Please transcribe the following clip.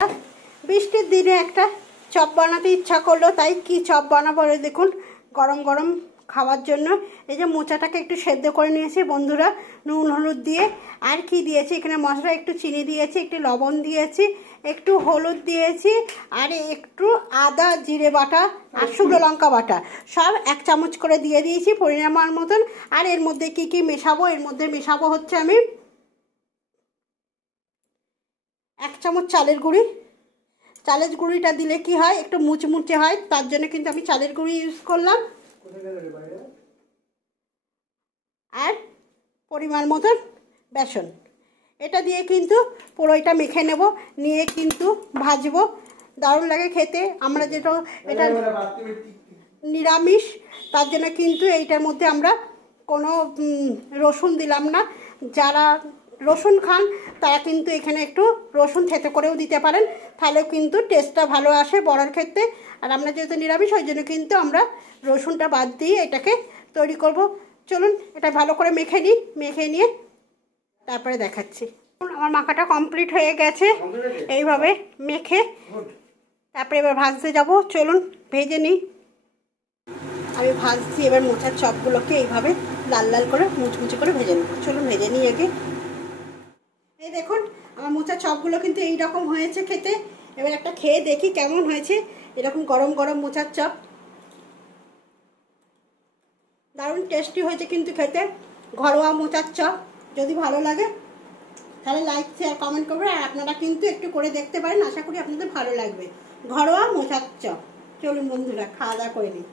বৃষ্টির দিনে একটা চপ বানাতে ইচ্ছা করলো, তাই কি চপ বানাবো দেখুন, গরম গরম খাওয়ার জন্য। এই যে মোচাটাকে একটু সেদ্ধ করে নিয়েছি বন্ধুরা, নুন হলুদ দিয়ে। আর কি দিয়েছি এখানে মশলা, একটু চিনি দিয়েছি, একটু লবণ দিয়েছি, একটু হলুদ দিয়েছি, আর একটু আদা জিরে বাটা আর শুকনো লঙ্কা বাটা সব 1 চামচ করে দিয়ে দিয়েছি পরিমাণ মতন। আর এর মধ্যে কি কি মেশাবো, এর মধ্যে মেশাবো হচ্ছে আমি 1 চামচ চালের গুঁড়ি। চালের গুঁড়িটা দিলে কি হয়, একটু মুচমুচে হয়, তার জন্য কিন্তু আমি চালের গুঁড়ি ইউজ করলাম। আর পরিমাণ মতন বেসন, এটা দিয়ে কিন্তু পুরোটা মেখে নেব, নিয়ে কিন্তু ভাজবো। দারুণ লাগে খেতে। আমরা যেটা এটা নিরামিষ, তার জন্য কিন্তু এইটার মধ্যে আমরা কোনো রসুন দিলাম না। যারা রসুন খান তারা কিন্তু এখানে একটু রসুন থেতো করেও দিতে পারেন, তাহলেও কিন্তু টেস্টটা ভালো আসে বড়ার ক্ষেত্রে। আর আমরা যেহেতু নিরামিষ, ওই জন্য কিন্তু আমরা রসুনটা বাদ দিয়ে এটাকে তৈরি করব। চলুন এটা ভালো করে মেখে নিই, মেখে নিয়ে তারপরে দেখাচ্ছি। আমার মাখাটা কমপ্লিট হয়ে গেছে। এইভাবে মেখে তারপরে এবার ভাজতে যাব। চলুন ভেজে নিই। আমি ভাজছি এবার মোচার চপগুলোকে এইভাবে লাল লাল করে মুচমুচে করে ভেজে নেব। চলুন ভেজে নিই আগে। এই দেখুন আমার মোচার চপগুলো কিন্তু এইরকম হয়েছে খেতে। এবার একটা খেয়ে দেখি কেমন হয়েছে। এরকম গরম গরম মোচার চপ দারুণ টেস্টি হয়েছে কিন্তু খেতে। ঘরোয়া মোচার চপ যদি ভালো লাগে তাহলে লাইক শেয়ার কমেন্ট করবেন। আর আপনারা কিন্তু একটু করে দেখতে পারেন, আশা করি আপনাদের ভালো লাগবে। ঘরোয়া মোচার চপ। চলুন বন্ধুরা খাওয়া দাওয়া করে নিই।